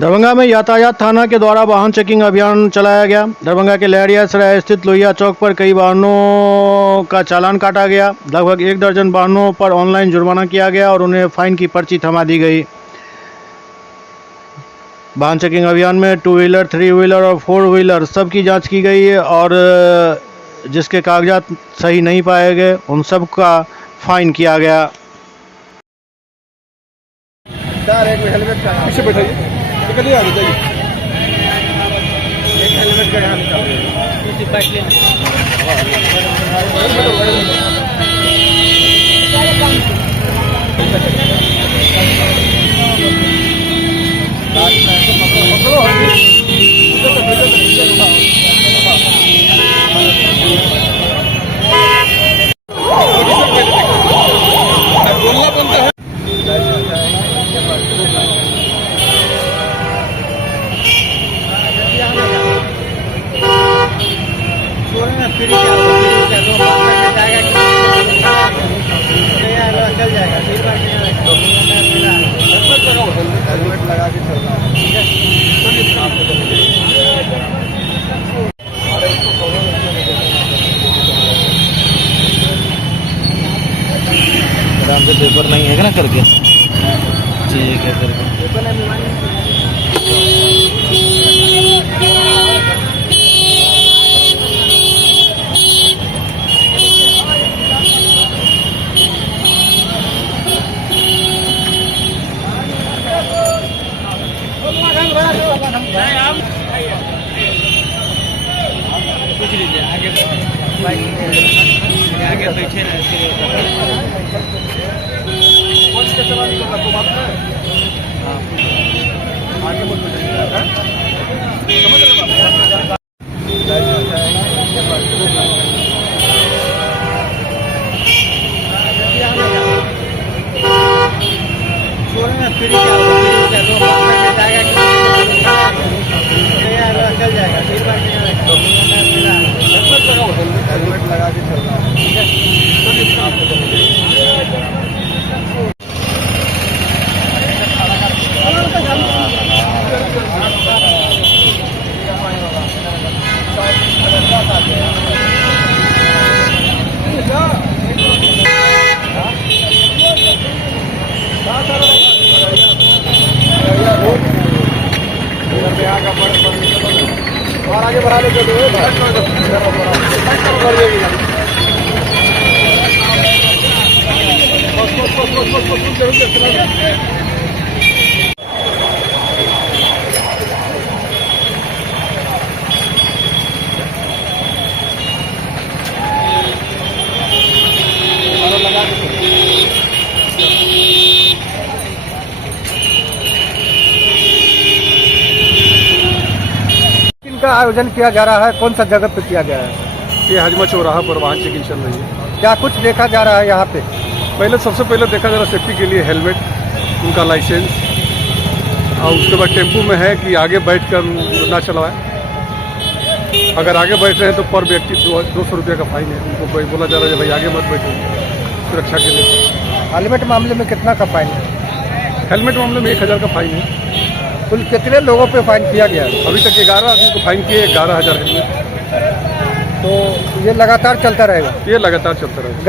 दरभंगा में यातायात थाना के द्वारा वाहन चेकिंग अभियान चलाया गया। दरभंगा के लहरियासराय स्थित लोहिया चौक पर कई वाहनों का चालान काटा गया। लगभग 1 दर्जन वाहनों पर ऑनलाइन जुर्माना किया गया और उन्हें फाइन की पर्ची थमा दी गई। वाहन चेकिंग अभियान में 2 व्हीलर, 3 व्हीलर और 4 व्हीलर सबकी जांच की गई है और जिसके कागजात सही नहीं पाए गए उन सब का फाइन किया गया। एक हेलमेट का पीछे बैठाइए, निकलिए आगे जाइए। एक हेलमेट का यहाँ निकालिए, बैठ बोलना बनता है। चल जाएगा, हेलमेट लगा के चलना है, ठीक है। आराम से पेपर नहीं है ना करके, ठीक है करके। कुछ लीजिए आगे बैठे ना चल जाएगा, हेलमेट लगा के चलना है, ठीक है। और आगे बढ़ा लेते का आयोजन किया जा रहा है, कौन सा जगह पे किया गया है? ये हजमा चौराहा पर वाहन चेकिंग चल रही है। क्या कुछ देखा जा रहा है यहाँ पे? सबसे पहले देखा जा रहा है सेफ्टी के लिए हेलमेट, उनका लाइसेंस, और उसके बाद टेम्पू में है कि आगे बैठकर ना चलवाएं। अगर आगे बैठ रहे हैं तो पर व्यक्ति 200 रुपये का फाइन है। उनको बोला जा रहा है भाई आगे मत बैठो, सुरक्षा के लिए। हेलमेट मामले में कितना का फाइन है? हेलमेट मामले में 1000 का फाइन है। कुल कितने लोगों पे फाइन किया गया है? अभी तक 11 आदमी को फाइन किए, 11,000 हेलमेट। तो ये लगातार चलता रहेगा? ये लगातार चलता रहेगा।